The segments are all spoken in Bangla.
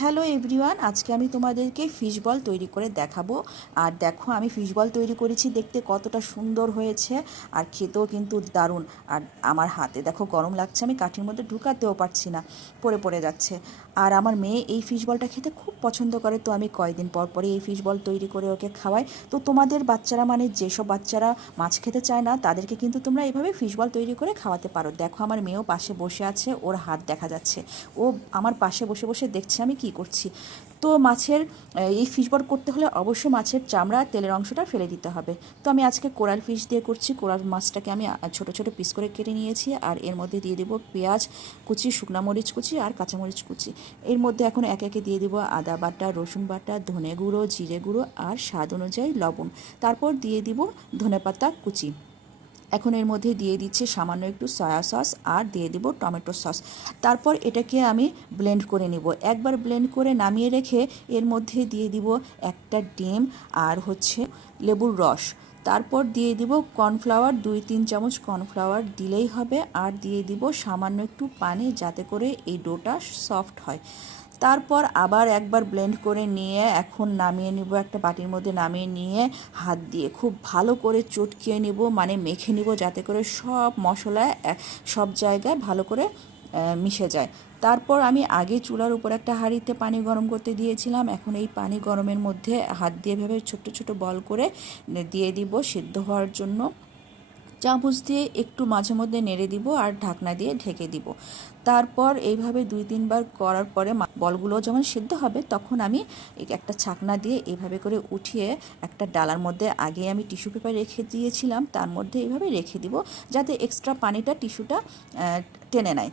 হ্যালো এভরিওয়ান, আজকে আমি তোমাদেরকে ফিশ বল তৈরি করে দেখাবো। আর দেখো আমি ফিশ বল তৈরি করেছি, দেখতে কতটা সুন্দর হয়েছে আর খেতেও কিন্তু দারুণ। আর আমার হাতে দেখো গরম লাগছে, আমি কাঠির মধ্যে ঢুকাতেও পারছি না, পড়ে পড়ে যাচ্ছে। আর আমার মেয়ে এই ফিশ বলটা খেতে খুব পছন্দ করে, তো আমি কয়েকদিন পর পরই এই ফিশ বল তৈরি করে ওকে খাওয়াই। তো তোমাদের বাচ্চারা, মানে যেসব বাচ্চারা মাছ খেতে চায় না, তাদেরকে কিন্তু তোমরা এইভাবে ফিশ বল তৈরি করে খাওয়াতে পারো। দেখো আমার মেয়েও পাশে বসে আছে, ওর হাত দেখা যাচ্ছে, ও আমার পাশে বসে বসে দেখছে আমি কি করছি। তো মাছের এই ফিশ বল করতে হলে অবশ্যই মাছের চামড়া তেলের অংশটা ফেলে দিতে হবে। তো আমি আজকে কোরাল ফিশ দিয়ে করছি। কোরাল মাছটাকে আমি ছোট ছোট পিস করে কেটে নিয়েছি, আর এর মধ্যে দিয়ে দেবো পেঁয়াজ কুচি, শুকনা মরিচ কুচি আর কাঁচামরিচ কুচি। এর মধ্যে এখন একে একে দিয়ে দেবো আদা বাটা, রসুন বাটা, ধনে গুঁড়ো, জিরে গুঁড়ো আর স্বাদ অনুযায়ী লবণ। তারপর দিয়ে দিব ধনেপাতা কুচি। এখন এর মধ্যে দিয়ে দিচ্ছি সামান্য একটু সয়া সস আর দিয়ে দিব টমেটো সস। তারপর এটাকে আমি ব্লেন্ড করে নিব। একবার ব্লেন্ড করে নামিয়ে রেখে এর মধ্যে দিয়ে দিব একটা ডিম আর লেবুর রস। তারপর দিয়ে দিব কর্নফ্লাওয়ার, 2-3 চামচ কর্নফ্লাওয়ার দিলেই হবে। আর দিয়ে দিব সামান্য একটু পানি, যাতে করে এই ডোটা সফট হয়। তারপর আবার একবার ব্লেন্ড করে নিয়ে এখন নামিয়ে নিব, একটা বাটির মধ্যে নামিয়ে নিয়ে হাত দিয়ে খুব ভালো করে চটকিয়ে নিব, মানে মেখে নিব, যাতে করে সব মশলা সব জায়গায় ভালো করে মিশে যায়। তারপর আমি আগে চুলার উপর একটা হাঁড়িতে পানি গরম করতে দিয়েছিলাম। এখন এই পানি গরমের মধ্যে হাত দিয়ে ভেবে ছোট ছোট বল করে দিয়ে দিব সিদ্ধ হওয়ার জন্য। চামচ দিয়ে একটু মাঝে মধ্যে নেড়ে দিব আর ঢাকনা দিয়ে ঢেকে দিব। তারপর এইভাবে 2-3 বার করার পরে বলগুলো যখন সিদ্ধ হবে, তখন আমি একটা ছাকনা দিয়ে এইভাবে করে উঠিয়ে একটা ডালার মধ্যে, আগে আমি টিস্যু পেপার রেখে দিয়েছিলাম, তার মধ্যে এইভাবে রেখে দিব, যাতে এক্সট্রা পানিটা টিস্যুটা টেনে নেয়।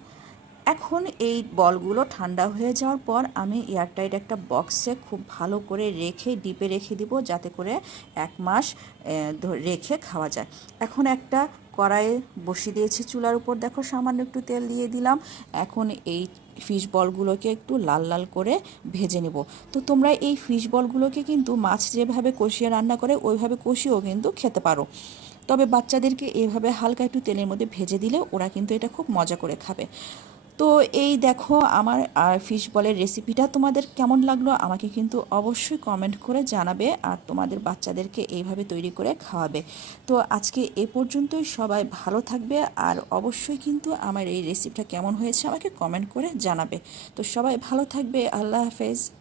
এখন এই বলগুলো ঠান্ডা হয়ে যাওয়ার পর আমি এয়ারটাইট একটা বক্সে খুব ভালো করে রেখে ডিপে রেখে দিব, যাতে করে 1 মাস রেখে খাওয়া যায়। এখন একটা কড়াইয়ে বসিয়ে দিয়েছি চুলার উপর, দেখো সামান্য একটু তেল দিয়ে দিলাম। এখন এই ফিশ বলগুলোকে একটু লাল লাল করে ভেজে নেব। তো তোমরা এই ফিশ বলগুলোকে কিন্তু মাছ যেভাবে কষিয়ে রান্না করে ওইভাবে কষিয়েও কিন্তু খেতে পারো, তবে বাচ্চাদেরকে এইভাবে হালকা একটু তেলের মধ্যে ভেজে দিলে ওরা কিন্তু এটা খুব মজা করে খাবে। তো এই দেখো আমার ফিশ বলের রেসিপিটা তোমাদের কেমন লাগলো আমাকে কিন্তু অবশ্যই কমেন্ট করে জানাবে, আর তোমাদের বাচ্চাদেরকে এইভাবে তৈরি করে খাওয়াবে। তো আজকে এ পর্যন্তই, সবাই ভালো থাকবে, আর অবশ্যই কিন্তু আমার এই রেসিপিটা কেমন হয়েছে আমাকে কমেন্ট করে জানাবে। তো সবাই ভালো থাকবে, আল্লাহ হাফেজ।